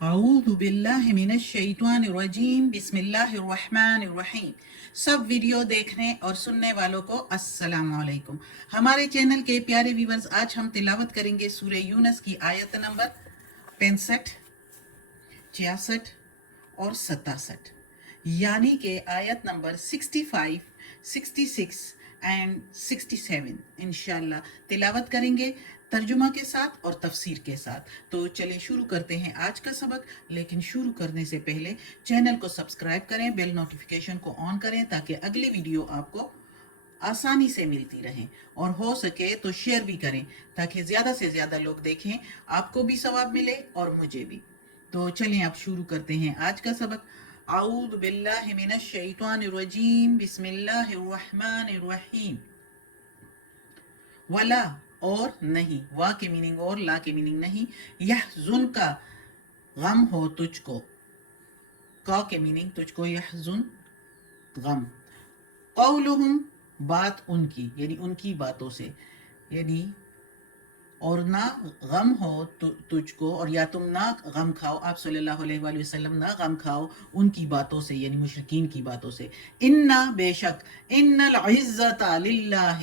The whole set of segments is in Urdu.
اعوذ باللہ من الشیطان الرجیم بسم اللہ الرحمن الرحیم۔ سب ویڈیو دیکھنے اور سننے والوں کو السلام علیکم۔ ہمارے چینل کے پیارے ویورز، آج ہم تلاوت کریں گے سورہ یونس کی آیت نمبر 65، 66 اور 67، یعنی کہ آیت نمبر 65، 66 اینڈ 67 انشاءاللہ تلاوت کریں گے ترجمہ کے ساتھ اور تفسیر کے ساتھ۔ تو چلیں شروع کرتے ہیں آج کا سبق، لیکن شروع کرنے سے پہلے چینل کو سبسکرائب کریں، بیل نوٹیفیکیشن کو آن کریں تاکہ اگلی ویڈیو آپ کو آسانی سے ملتی رہیں، اور ہو سکے تو شیئر بھی کریں تاکہ زیادہ سے زیادہ لوگ دیکھیں، آپ کو بھی ثواب ملے اور مجھے بھی۔ تو چلیں اب شروع کرتے ہیں آج کا سبق۔ اعوذ باللہ من الشیطان الرجیم بسم اللہ الرحمن الرحیم۔ ولا اور نہیں، وا کے میننگ اور لا کے میننگ نہیں، یحزن کا غم ہو تجھ کو، کا کے میننگ تجھ کو یحزن غم، قولہم بات ان کی یعنی ان کی باتوں سے، یعنی اور نہ غم ہو تجھ کو، اور یا تم نہ غم کھاؤ، آپ صلی اللہ علیہ وآلہ وسلم نہ غم کھاؤ ان کی باتوں سے یعنی مشرکین کی باتوں سے۔ انا بے شک، ان العزت للہ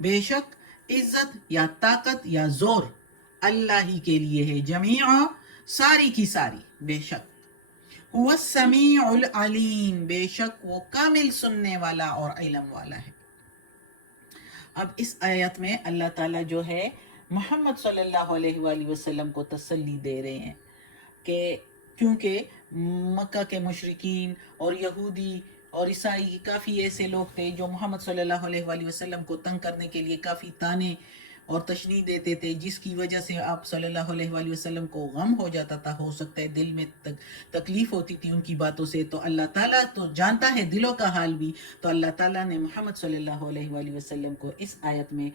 بے شک عزت یا طاقت یا زور اللہ ہی کے لیے ہے، جمیعا ساری کی ساری، بے شک هو السمیع العلیم بے شک وہ کامل سننے والا اور علم والا ہے۔ اب اس آیت میں اللہ تعالیٰ جو ہے محمد صلی اللہ علیہ وآلہ وسلم کو تسلی دے رہے ہیں کہ کیونکہ مکہ کے مشرکین اور یہودی اور عیسائی کافی ایسے لوگ تھے جو محمد صلی اللہ علیہ وآلہ وسلم کو تنگ کرنے کے لیے کافی تانے اور تشنیع دیتے تھے، جس کی وجہ سے آپ صلی اللہ علیہ وآلہ وسلم کو غم ہو جاتا تھا، ہو سکتا ہے دل میں تکلیف ہوتی تھی ان کی باتوں سے۔ تو اللہ تعالیٰ تو جانتا ہے دلوں کا حال بھی، تو اللہ تعالیٰ نے محمد صلی اللہ علیہ وآلہ وسلم کو اس آیت میں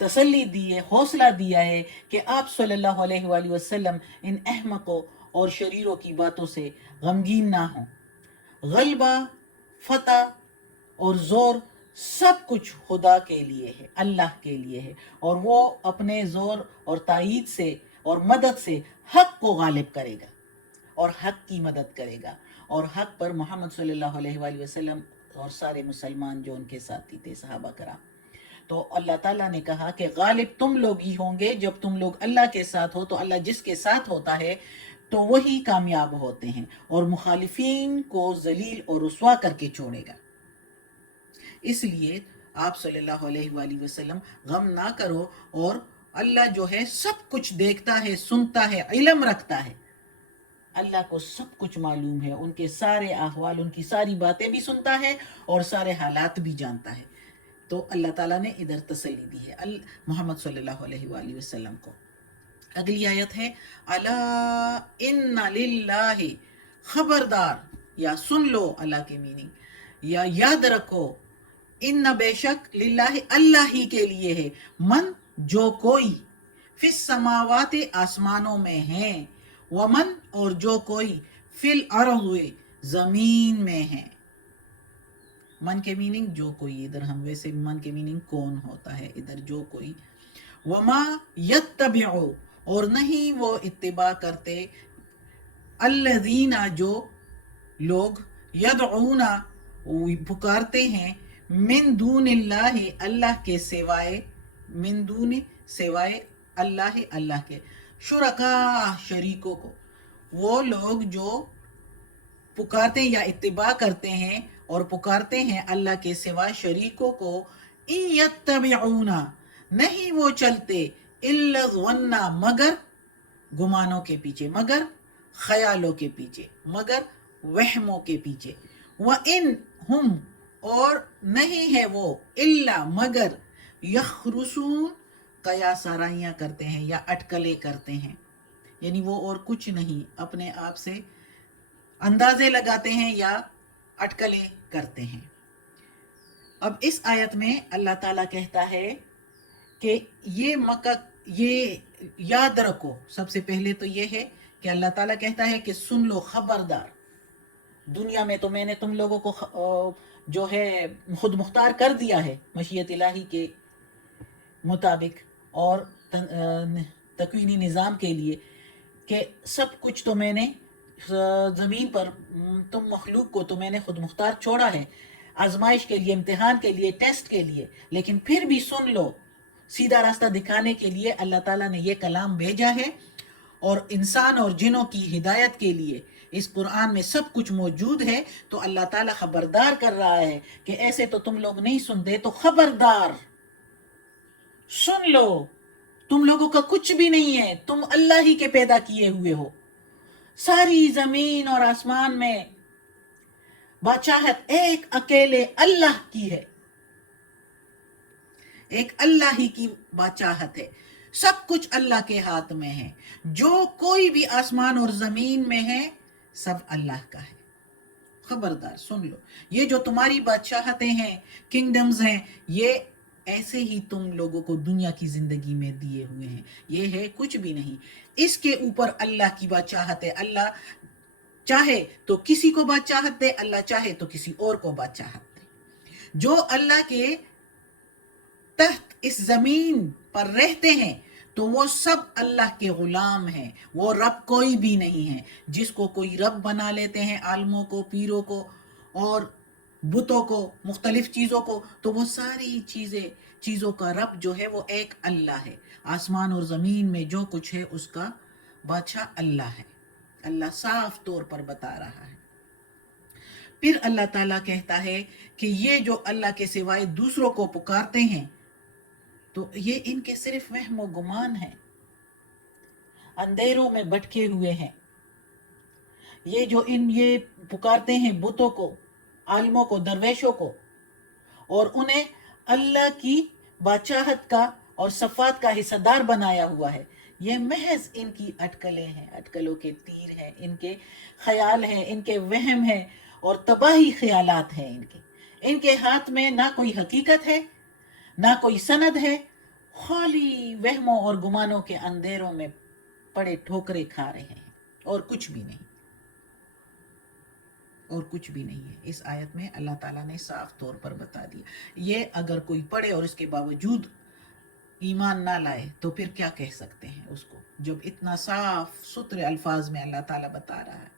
تسلی دی ہے، حوصلہ دیا ہے کہ آپ صلی اللہ علیہ وآلہ وسلم ان احمقوں اور شریروں کی باتوں سے غمگین نہ ہوں۔ غلبہ، فتح اور زور سب کچھ خدا کے لیے ہے، اللہ کے لیے ہے، اور وہ اپنے زور اور تائید سے اور مدد سے حق کو غالب کرے گا اور حق کی مدد کرے گا، اور حق پر محمد صلی اللہ علیہ وآلہ وسلم اور سارے مسلمان جو ان کے ساتھی تھے، صحابہ کرام۔ تو اللہ تعالیٰ نے کہا کہ غالب تم لوگ ہی ہوں گے جب تم لوگ اللہ کے ساتھ ہو، تو اللہ جس کے ساتھ ہوتا ہے تو وہی کامیاب ہوتے ہیں، اور مخالفین کو ذلیل اور رسوا کر کے چھوڑے گا۔ اس لیے آپ صلی اللہ علیہ وآلہ وسلم غم نہ کرو، اور اللہ جو ہے سب کچھ دیکھتا ہے، سنتا ہے، علم رکھتا ہے، اللہ کو سب کچھ معلوم ہے، ان کے سارے احوال، ان کی ساری باتیں بھی سنتا ہے اور سارے حالات بھی جانتا ہے۔ تو اللہ تعالیٰ نے ادھر تسلی دی ہے محمد صلی اللہ علیہ وآلہ وسلم کو۔ اگلی آیت ہے الا ان للہ، خبردار یا سن لو اللہ کے میننگ، یا یاد رکھو، ان بے شک للہ اللہ ہی کے لیے ہے، من جو کوئی، فی السماوات آسمانوں میں ہیں، ومن اور جو کوئی، فی الارض زمین میں ہیں۔ من کے میننگ جو کوئی، ادھر ہم ویسے من کے میننگ کون ہوتا ہے، ادھر جو کوئی۔ وما یتبعو اور نہیں وہ اتباع کرتے، الذین جو لوگ، یدعون پکارتے ہیں، من دون اللہ اللہ کے سوائے، من دون سوائے اللہ اللہ کے، شرکاء شریکوں کو، وہ لوگ جو پکارتے ہیں یا اتباع کرتے ہیں اور پکارتے ہیں اللہ کے سوا شریکوں کو، ان یتبعون نہیں وہ چلتے، الا الظن مگر گمانوں کے پیچھے، مگر خیالوں کے پیچھے، مگر وہموں کے پیچھے، وَإِنْ ہم اور نہیں ہے وہ، الا مگر یخرسون قیاس آرائیاں کرتے ہیں یا اٹکلیں کرتے ہیں، یعنی وہ اور کچھ نہیں، اپنے آپ سے اندازے لگاتے ہیں یا اٹکلیں کرتے ہیں۔ اب اس آیت میں اللہ تعالیٰ کہتا ہے کہ یہ مکہ، یہ یاد رکھو، سب سے پہلے تو یہ ہے کہ اللہ تعالیٰ کہتا ہے کہ سن لو، خبردار، دنیا میں تو میں نے تم لوگوں کو جو ہے خود مختار کر دیا ہے مشیت الہی کے مطابق اور تکوینی نظام کے لیے، کہ سب کچھ تو میں نے زمین پر تم مخلوق کو تو میں نے خود مختار چھوڑا ہے آزمائش کے لیے، امتحان کے لیے، ٹیسٹ کے لیے، لیکن پھر بھی سن لو، سیدھا راستہ دکھانے کے لیے اللہ تعالیٰ نے یہ کلام بھیجا ہے، اور انسان اور جنوں کی ہدایت کے لیے اس قرآن میں سب کچھ موجود ہے۔ تو اللہ تعالیٰ خبردار کر رہا ہے کہ ایسے تو تم لوگ نہیں سنتے، تو خبردار سن لو، تم لوگوں کا کچھ بھی نہیں ہے، تم اللہ ہی کے پیدا کیے ہوئے ہو، ساری زمین اور آسمان میں بادشاہت ایک اکیلے اللہ کی ہے، ایک اللہ ہی کی بادشاہت ہے، سب کچھ اللہ کے ہاتھ میں ہے، جو کوئی بھی آسمان اور زمین میں ہے سب اللہ کا ہے۔ خبردار سن لو، یہ جو تمہاری بادشاہتیں ہیں، کنگڈمز ہیں، یہ ایسے ہی تم لوگوں کو دنیا کی زندگی میں دیے ہوئے ہیں، یہ ہے کچھ بھی نہیں، اس کے اوپر اللہ کی بادشاہت ہے۔ اللہ چاہے تو کسی کو بادشاہت دے، اللہ چاہے تو کسی اور کو بادشاہت دے۔ جو اللہ کے تحت اس زمین پر رہتے ہیں تو وہ سب اللہ کے غلام ہیں، وہ رب کوئی بھی نہیں ہے۔ جس کو کوئی رب بنا لیتے ہیں، عالموں کو، پیروں کو اور بتوں کو، مختلف چیزوں کو، تو وہ ساری چیزوں کا رب جو ہے وہ ایک اللہ ہے۔ آسمان اور زمین میں جو کچھ ہے اس کا بادشاہ اللہ ہے، اللہ صاف طور پر بتا رہا ہے۔ پھر اللہ تعالیٰ کہتا ہے کہ یہ جو اللہ کے سوائے دوسروں کو پکارتے ہیں تو یہ ان کے صرف وہم و گمان ہے، اندھیروں میں بھٹکے ہوئے ہیں۔ یہ جو یہ پکارتے ہیں بتوں کو، عالموں کو، درویشوں کو، اور انہیں اللہ کی بادشاہت کا اور صفات کا حصہ دار بنایا ہوا ہے، یہ محض ان کی اٹکلیں ہیں، اٹکلوں کے تیر ہیں، ان کے خیال ہیں، ان کے وہم ہیں اور تباہی خیالات ہیں۔ ان کے ہاتھ میں نہ کوئی حقیقت ہے، نہ کوئی سند ہے، خالی وہموں اور گمانوں کے اندھیروں میں پڑے ٹھوکرے کھا رہے ہیں، اور کچھ بھی نہیں، اور کچھ بھی نہیں ہے۔ اس آیت میں اللہ تعالیٰ نے صاف طور پر بتا دیا۔ یہ اگر کوئی پڑھے اور اس کے باوجود ایمان نہ لائے تو پھر کیا کہہ سکتے ہیں اس کو، جب اتنا صاف ستھرے الفاظ میں اللہ تعالیٰ بتا رہا ہے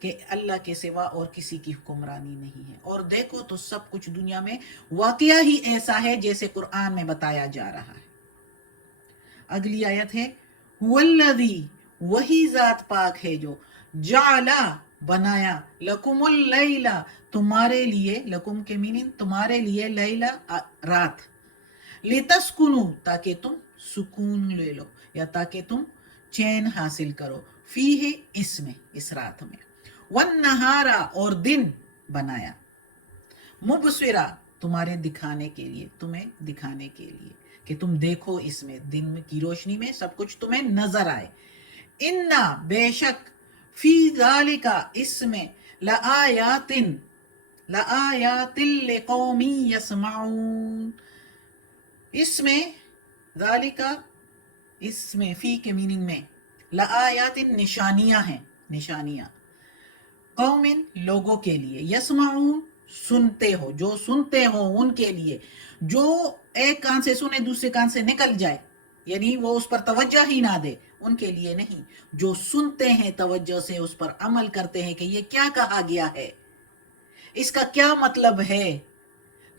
کہ اللہ کے سوا اور کسی کی حکمرانی نہیں ہے۔ اور دیکھو تو سب کچھ دنیا میں واقعہ ہی ایسا ہے جیسے قرآن میں بتایا جا رہا ہے۔ اگلی آیت ہے والذی، وہی ذات پاک ہے جو جعلا، بنایا، لکم اللیلہ، تمہارے لیے، لکم کے میننگ تمہارے لیے، لیلہ رات، لتسکنو، تاکہ تم سکون لے لو یا تاکہ تم چین حاصل کرو، فیہ، اس میں، اس رات میں، والنہارا، اور دن بنایا، مبصرہ، تمہارے دکھانے کے لیے، تمہیں دکھانے کے لیے کہ تم دیکھو اس میں، دن کی روشنی میں سب کچھ تمہیں نظر آئے۔ انا، بے شک، فی ذالک، اس میں، لآیات، لآیات لقوم یسمعون، اس میں، ذالک، اس میں، فی کے میننگ میں، لآیات، نشانیاں ہیں، نشانیاں، قوم، لوگوں کے لیے، یسمعون، سنتے ہو، جو سنتے ہو ان کے لیے، جو ایک کان سے سنے دوسرے کان سے نکل جائے، یعنی وہ اس پر توجہ ہی نہ دے، ان کے لیے نہیں، جو سنتے ہیں توجہ سے، اس پر عمل کرتے ہیں کہ یہ کیا کہا گیا ہے، اس کا کیا مطلب ہے،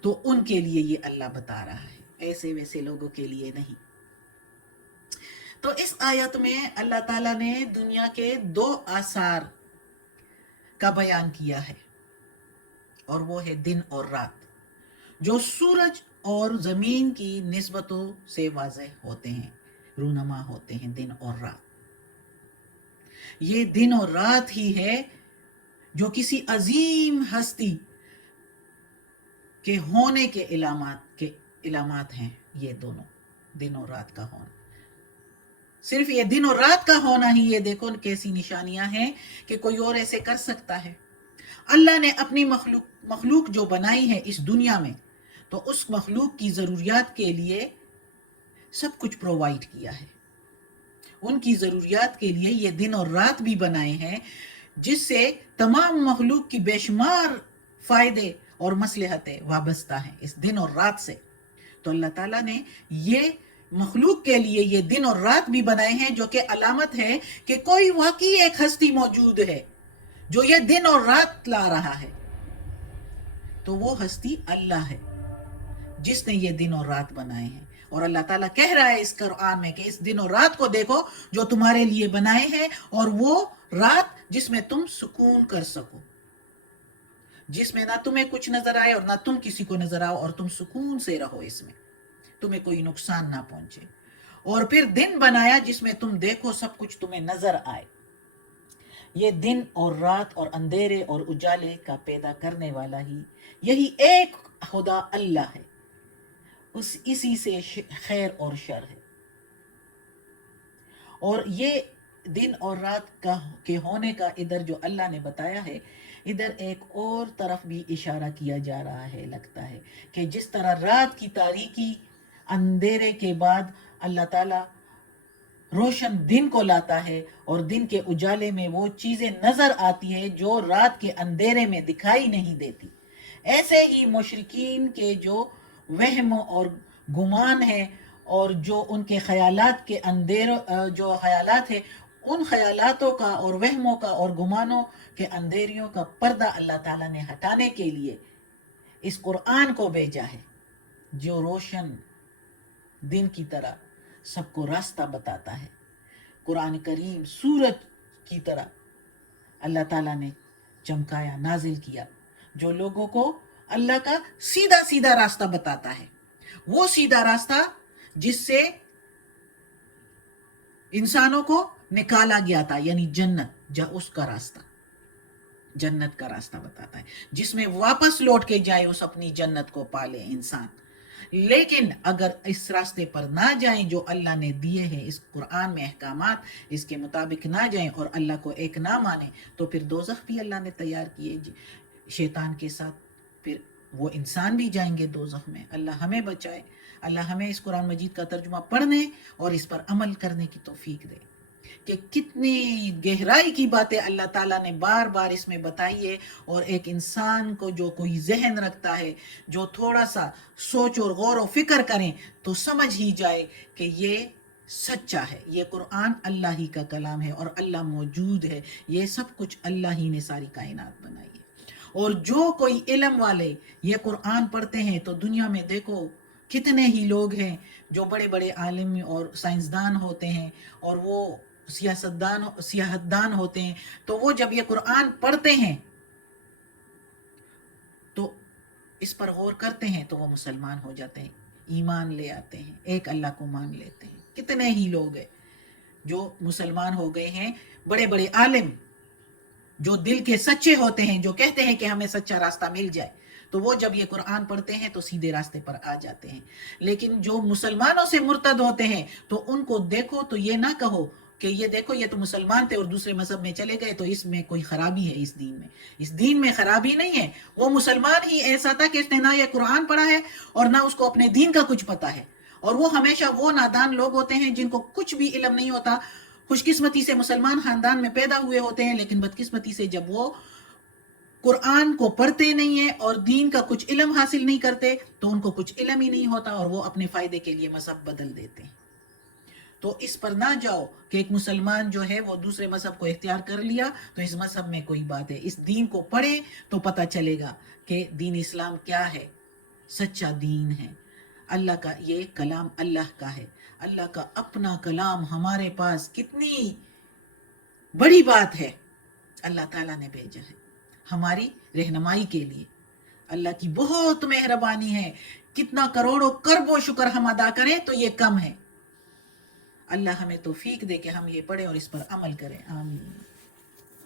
تو ان کے لیے یہ اللہ بتا رہا ہے، ایسے ویسے لوگوں کے لیے نہیں۔ تو اس آیت میں اللہ تعالیٰ نے دنیا کے 2 آثار کا بیان کیا ہے، اور وہ ہے دن اور رات، جو سورج اور زمین کی نسبتوں سے واضح ہوتے ہیں، رونما ہوتے ہیں، دن اور رات۔ یہ دن اور رات ہی ہے جو کسی عظیم ہستی کے ہونے کے علامات ہیں، یہ دونوں، دن اور رات کا ہونا۔ صرف یہ دن اور رات کا ہونا ہی یہ دیکھو کیسی نشانیاں ہیں کہ کوئی اور ایسے کر سکتا ہے۔ اللہ نے اپنی مخلوق جو بنائی ہے اس دنیا میں، تو اس مخلوق کی ضروریات کے لیے سب کچھ پرووائڈ کیا ہے، ان کی ضروریات کے لیے یہ دن اور رات بھی بنائے ہیں، جس سے تمام مخلوق کی بے شمار فائدے اور مصلحتیں وابستہ ہیں اس دن اور رات سے۔ تو اللہ تعالیٰ نے یہ مخلوق کے لیے یہ دن اور رات بھی بنائے ہیں، جو کہ علامت ہے کہ کوئی واقعی ایک ہستی موجود ہے جو یہ دن اور رات لا رہا ہے، تو وہ ہستی اللہ ہے جس نے یہ دن اور رات بنائے ہیں۔ اور اللہ تعالیٰ کہہ رہا ہے اس قرآن میں کہ اس دن اور رات کو دیکھو جو تمہارے لیے بنائے ہیں، اور وہ رات جس میں تم سکون کر سکو، جس میں نہ تمہیں کچھ نظر آئے اور نہ تم کسی کو نظر آؤ، اور تم سکون سے رہو، اس میں تمہیں کوئی نقصان نہ پہنچے۔ اور پھر دن بنایا جس میں تم دیکھو سب کچھ تمہیں نظر آئے۔ یہ دن اور رات اور اندھیرے اور اجالے کا پیدا کرنے والا ہی یہی ایک خدا اللہ ہے، اسی سے خیر اور شر ہے۔ اور یہ دن اور رات کے ہونے کا ادھر جو اللہ نے بتایا ہے، ادھر ایک اور طرف بھی اشارہ کیا جا رہا ہے، لگتا ہے کہ جس طرح رات کی تاریکی، اندھیرے کے بعد اللہ تعالیٰ روشن دن کو لاتا ہے، اور دن کے اجالے میں وہ چیزیں نظر آتی ہے جو رات کے اندھیرے میں دکھائی نہیں دیتی، ایسے ہی مشرکین کے جو وہم اور گمان ہے، اور جو ان کے خیالات کے جو خیالات ہے، ان خیالاتوں کا اور وہموں کا اور گمانوں کے اندھیریوں کا پردہ اللہ تعالیٰ نے ہٹانے کے لیے اس قرآن کو بھیجا ہے، جو روشن دن کی طرح سب کو راستہ بتاتا ہے۔ قرآن کریم سورج کی طرح اللہ تعالیٰ نے چمکایا، نازل کیا، جو لوگوں کو اللہ کا سیدھا سیدھا راستہ بتاتا ہے، وہ سیدھا راستہ جس سے انسانوں کو نکالا گیا تھا، یعنی جنت، اس کا راستہ، جنت کا راستہ بتاتا ہے، جس میں واپس لوٹ کے جائے، اس اپنی جنت کو پالے انسان۔ لیکن اگر اس راستے پر نہ جائیں جو اللہ نے دیے ہیں، اس قرآن میں احکامات، اس کے مطابق نہ جائیں اور اللہ کو ایک نہ مانیں، تو پھر دوزخ بھی اللہ نے تیار کیے شیطان کے ساتھ، پھر وہ انسان بھی جائیں گے دوزخ میں۔ اللہ ہمیں بچائے، اللہ ہمیں اس قرآن مجید کا ترجمہ پڑھنے اور اس پر عمل کرنے کی توفیق دے۔ کہ کتنی گہرائی کی باتیں اللہ تعالیٰ نے بار بار اس میں بتائی ہے، اور ایک انسان کو جو کوئی ذہن رکھتا ہے، جو تھوڑا سا سوچ اور غور و فکر کریں، تو سمجھ ہی جائے کہ یہ سچا ہے، یہ قرآن اللہ ہی کا کلام ہے، اور اللہ موجود ہے، یہ سب کچھ اللہ ہی نے ساری کائنات بنائی ہے۔ اور جو کوئی علم والے یہ قرآن پڑھتے ہیں، تو دنیا میں دیکھو کتنے ہی لوگ ہیں جو بڑے بڑے عالم اور سائنسدان ہوتے ہیں، اور وہ سیاستدان ہوتے ہیں، تو وہ جب یہ قرآن پڑھتے ہیں تو اس پر غور کرتے ہیں، تو وہ مسلمان ہو جاتے ہیں، ایمان لے آتے ہیں، ایک اللہ کو مان لیتے ہیں۔ کتنے ہی لوگ ہیں جو مسلمان ہو گئے ہیں، بڑے بڑے عالم جو دل کے سچے ہوتے ہیں، جو کہتے ہیں کہ ہمیں سچا راستہ مل جائے، تو وہ جب یہ قرآن پڑھتے ہیں تو سیدھے راستے پر آ جاتے ہیں۔ لیکن جو مسلمانوں سے مرتد ہوتے ہیں، تو ان کو دیکھو تو یہ نہ کہو کہ یہ دیکھو یہ تو مسلمان تھے اور دوسرے مذہب میں چلے گئے، تو اس میں کوئی خرابی ہے، اس دین میں، اس دین میں خرابی نہیں ہے۔ وہ مسلمان ہی ایسا تھا کہ اس نے نہ یہ قرآن پڑھا ہے اور نہ اس کو اپنے دین کا کچھ پتا ہے، اور وہ ہمیشہ وہ نادان لوگ ہوتے ہیں جن کو کچھ بھی علم نہیں ہوتا، خوش قسمتی سے مسلمان خاندان میں پیدا ہوئے ہوتے ہیں، لیکن بدقسمتی سے جب وہ قرآن کو پڑھتے نہیں ہیں اور دین کا کچھ علم حاصل نہیں کرتے، تو ان کو کچھ علم ہی نہیں ہوتا، اور وہ اپنے فائدے کے لیے مذہب بدل دیتے ہیں۔ تو اس پر نہ جاؤ کہ ایک مسلمان جو ہے وہ دوسرے مذہب کو اختیار کر لیا تو اس مذہب میں کوئی بات ہے۔ اس دین کو پڑھے تو پتہ چلے گا کہ دین اسلام کیا ہے، سچا دین ہے، اللہ کا یہ کلام اللہ کا ہے، اللہ کا اپنا کلام ہمارے پاس کتنی بڑی بات ہے، اللہ تعالیٰ نے بھیجا ہے ہماری رہنمائی کے لیے۔ اللہ کی بہت مہربانی ہے، کتنا کروڑوں کرب و شکر ہم ادا کریں تو یہ کم ہے۔ اللہ ہمیں توفیق دے کہ ہم یہ پڑھیں اور اس پر عمل کریں، آمین۔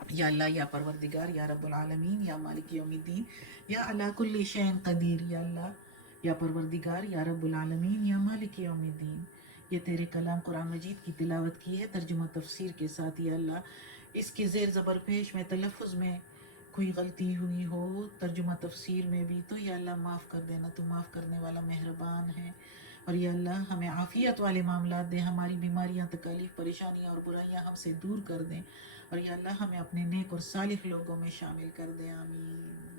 یا اللہ، یا پروردگار، یا رب العالمین، یا مالک یوم الدین، یا علی کل شیء قدیر، یا اللہ، یا پروردگار، یا رب العالمین، یا مالک یوم الدین، یہ تیرے کلام قرآن مجید کی تلاوت کی ہے ترجمہ تفسیر کے ساتھ، یا اللہ اس کے زیر زبر پیش میں تلفظ میں کوئی غلطی ہوئی ہو، ترجمہ تفسیر میں بھی، تو یا اللہ معاف کر دینا، تو معاف کرنے والا مہربان ہے۔ اور یا اللہ ہمیں عافیت والے معاملات دیں، ہماری بیماریاں، تکالیف، پریشانیاں اور برائیاں ہم سے دور کر دیں، اور یا اللہ ہمیں اپنے نیک اور صالح لوگوں میں شامل کر دیں، آمین۔